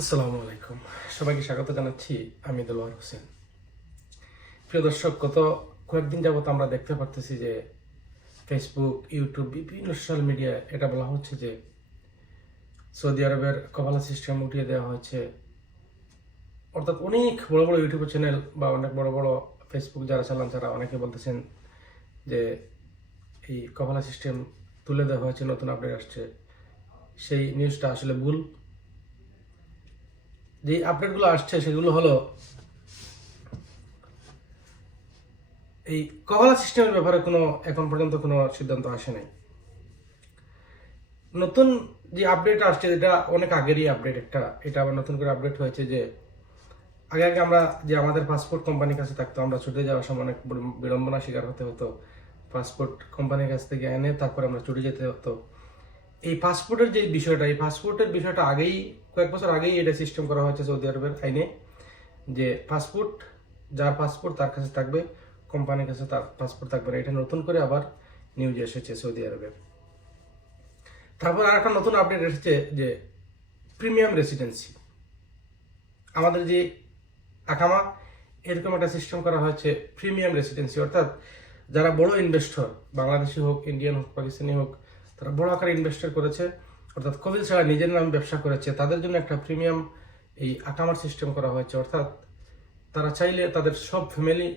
আসসালামু আলাইকুম, সবাইকে স্বাগত জানাচ্ছি। আমি দেলোয়ার হোসেন। প্রিয় দর্শক, গত কয়েকদিন যাবত আমরা দেখতে পারতেছি যে ফেসবুক, ইউটিউব, বিভিন্ন সোশ্যাল মিডিয়া এটা বলা হচ্ছে যে সৌদি আরবের কপালা সিস্টেম উঠিয়ে দেওয়া হয়েছে। অর্থাৎ অনেক বড় বড় ইউটিউব চ্যানেল বা অনেক বড় বড় ফেসবুক যারা চালান তারা অনেকে বলতেছেন যে এই কপালা সিস্টেম তুলে দেওয়া হয়েছে, নতুন আপডেট আসছে। সেই নিউজটা আসলে ভুল। যে আপডেটগুলো আসছে সেগুলো হলো এই কপালা সিস্টেমের ব্যাপারে এখন পর্যন্ত কোনো সিদ্ধান্ত আসে নাই। নতুন যে আপডেট আসছে এটা অনেক আগেরই আপডেট, এটা আবার নতুন করে আপডেট হয়েছে যে আগে আগে আমরা যে আমাদের পাসপোর্ট কোম্পানির কাছে থাকতো, আমরা ছুটে যাওয়ার সময় অনেক বিড়ম্বনা শিকার হতে হতো। পাসপোর্ট কোম্পানির কাছ থেকে এনে তারপরে আমরা ছুটে যেতে হতো। এই পাসপোর্টের বিষয়টা আগেই, কয়েক বছর আগেই এটা সিস্টেম করা হয়েছে সৌদি আরবের আইনে, যে যার পাসপোর্ট তার কাছে থাকবে, কোম্পানির কাছে তার পাসপোর্ট থাকবে না। এটা নতুন করে আবার নিউজ এসেছে সৌদি আরবের। তারপর আর একটা নতুন আপডেট এসেছে যে প্রিমিয়াম রেসিডেন্সি, আমাদের যে আকামা, এরকম একটা সিস্টেম করা হয়েছে প্রিমিয়াম রেসিডেন্সি। অর্থাৎ যারা বড় ইনভেস্টর, বাংলাদেশি হোক, ইন্ডিয়ান হোক, পাকিস্তানি হোক, তারা বড় আকারে ইনভেস্টর করেছে, অর্থাৎ কবিল ছাড়া নিজের নামে ব্যবসা করেছে, তাদের জন্য একটা প্রিমিয়াম এই আকামার সিস্টেম করা হয়েছে। অর্থাৎ তারা চাইলে তাদের সব ফ্যামিলি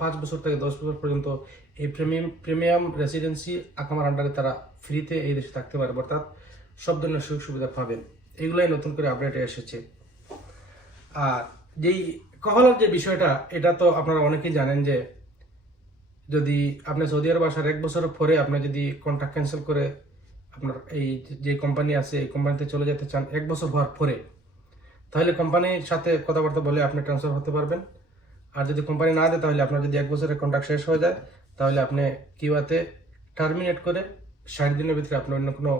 5 বছর থেকে 10 বছর পর্যন্ত এই প্রিমিয়াম রেসিডেন্সি আকামার আন্ডারে তারা ফ্রিতে এই দেশে থাকতে পারবে, অর্থাৎ সব ধরনের সুযোগ সুবিধা পাবেন। এগুলাই নতুন করে আপডেটে এসেছে। আর যেই কহলার যে বিষয়টা, এটা তো আপনারা অনেকেই জানেন যে যদি আপনি সৌদি আরব আসার 1 বছর পরে আপনি যদি কন্ট্রাক্ট ক্যান্সেল করে আপনার এই যে কোম্পানি আছে এই কোম্পানিতে চলে যেতে চান 1 বছর হওয়ার পরে, তাহলে কোম্পানির সাথে কথাবার্তা বলে আপনি ট্রান্সফার হতে পারবেন। আর যদি কোম্পানি না দেয়, তাহলে আপনার যদি 1 বছরের কন্ট্রাক্ট শেষ হয়ে যায়, তাহলে আপনি কিউয়াতে টার্মিনেট করে 60 দিনের ভিতরে আপনি অন্য কোনো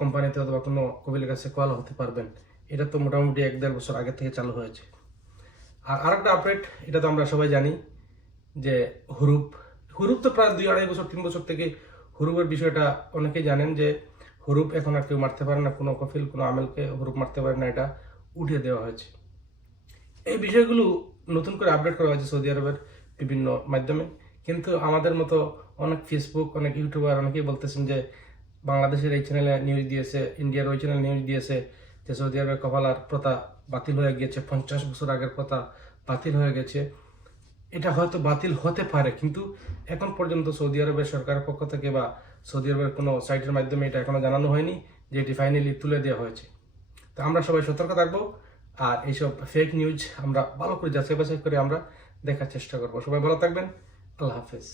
কোম্পানিতে অথবা কোনো কবিলের কাছে কল হতে পারবেন। এটা তো মোটামুটি 1-1.5 বছর আগে থেকে চালু হয়েছে। আর আরেকটা আপডেট, এটা তো আমরা সবাই জানি যে হুরুপ তো প্রায় 2-2.5 বছর 3 বছর থেকে হুরুপের বিষয়টা অনেকেই জানেন যে হুরুপ এখন আর কেউ মারতে পারে না, কোনো কফিল কোনো আমেলকে হুরুপ মারতে পারে না, এটা উঠিয়ে দেওয়া হয়েছে। এই বিষয়গুলো নতুন করে আপডেট করা হয়েছে সৌদি আরবের বিভিন্ন মাধ্যমে। কিন্তু আমাদের মতো অনেক ফেসবুক, অনেক ইউটিউবার অনেকেই বলতেছেন যে বাংলাদেশের এই চ্যানেলে নিউজ দিয়েছে, ইন্ডিয়ার ওই চ্যানেলে নিউজ দিয়েছে যে সৌদি আরবের কপালার প্রথা বাতিল হয়ে গিয়েছে, 50 বছর আগের প্রথা বাতিল হয়ে গেছে। এটা হয়তো বাতিল হতে পারে, কিন্তু এখন পর্যন্ত সৌদি আরবের সরকারের পক্ষ থেকে বা সৌদি আরবের কোনো সাইটের মাধ্যমে এটা এখনো জানানো হয়নি যে এটি ফাইনালি তুলে দেওয়া হয়েছে। তো আমরা সবাই সতর্ক থাকবো, আর এইসব ফেক নিউজ আমরা ভালো করে যাচাই বাছাই করে আমরা দেখার চেষ্টা করবো। সবাই ভালো থাকবেন। আল্লাহ হাফেজ।